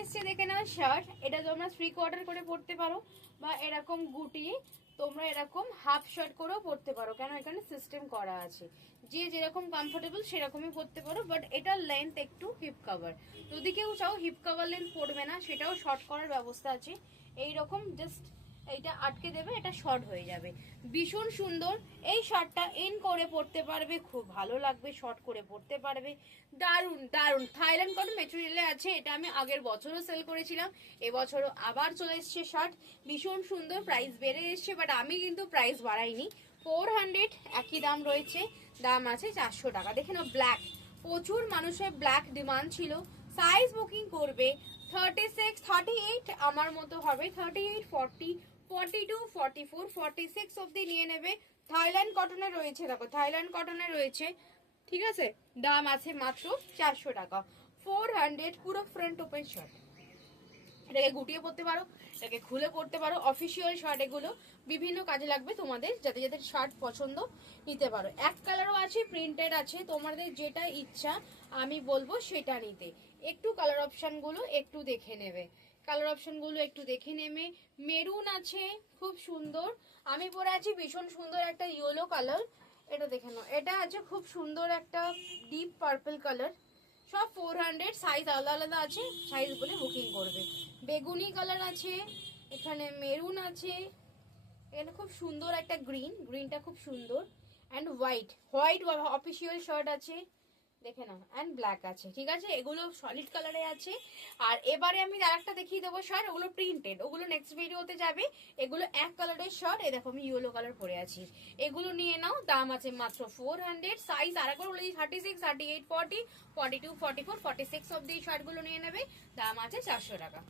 এসছে দেখে নাও শার্ট। এটা তোমরা 3/4 করে পরতে পারো বা এরকম গুটিয়ে তোমরা এরকম হাফ শার্ট করেও পরতে পারো, কেন এখানে সিস্টেম করা আছে। যে যেরকম কমফোর্টেবল সেরকমই পরতে পারো, বাট এটার লেন্থ একটু হিপ কভার। যদি কেউ চাও হিপ কভার লেন্থ পড়বে না, সেটাও শর্ট করার ব্যবস্থা আছে। এইরকম জাস্ট এইটা আটকে দেবে, এটা শর্ট হয়ে যাবে। ভীষণ সুন্দর। এই শার্টটা এন করে পরতে পারবে, খুব ভালো লাগবে, শর্ট করে পরতে পারবে। দারুন দারুন থাইল্যান্ড কটন মেটেরিয়ালে আছে। এটা আমি আগের বছরও সেল করেছিলাম, এবছরও আবার চলে এসছে শার্ট। ভীষণ সুন্দর। প্রাইস বেড়ে এসছে, বাট আমি কিন্তু প্রাইস বাড়াইনি। 400 একই দাম রয়েছে, দাম আছে 400 টাকা। দেখে নাও ব্ল্যাক, প্রচুর মানুষের ব্ল্যাক ডিমান্ড ছিল। সাইজ বুকিং করবে 36, 38 আমার মতো হবে, 38, 40, 42, 44, 46 অব্দি নিয়ে নেবে। থাইল্যান্ড কটনের রয়েছে, দেখো থাইল্যান্ড কটনের রয়েছে, ঠিক আছে। দাম আছে মাত্র 400 টাকা। 400 পুরো ফ্রন্ট ওপেন শার্ট। এটাকে গুটিয়ে পরতে পারো, এটাকে খুলে পরতে পারো। অফিসিয়াল শার্ট এগুলো বিভিন্ন কাজে লাগবে তোমাদের, যাদের যাদের শার্ট পছন্দ নিতে পারো। এক কালারও আছে, প্রিন্টেড আছে, তোমাদের যেটা ইচ্ছা আমি বলবো সেটা নিতে। একটু কালার অপশনগুলো একটু দেখে নেবে, কালার অপশনগুলো একটু দেখে নেবে। মেরুন আছে, খুব সুন্দর। আমি পরে আছি ভীষণ সুন্দর একটা ইয়েলো কালার, এটা দেখে নাও। এটা আছে খুব সুন্দর একটা ডিপ পার্পল কালার। সব 400, সাইজ আলাদা আলাদা আছে, সাইজ বলে বুকিং করবে। বেগুনি কালার আছে, এখানে মেরুন আছে, এখানে খুব সুন্দর একটা গ্রিন, গ্রিনটা খুব সুন্দর। And white, white official shirt আছে, দেখে নাও। অ্যান্ড ব্ল্যাক আছে, ঠিক আছে। এগুলো সলিড কালারে আছে। আর এবারে আমি আরেকটা দেখিয়ে দেবো শার্ট, ওগুলো প্রিন্টেড, ওগুলো নেক্সট ভিডিওতে যাবে। এগুলো এক কালারের শার্ট, এই দেখো আমি ইয়েলো কালার পরে আছি। এগুলো নিয়ে নাও, দাম আছে মাত্র 400। সাইজ আরেকবার বলে দিই, 36, 38, 40, 42, 44, 46 অব্দি এই শার্টগুলো নিয়ে নেবে, দাম আছে 400 টাকা।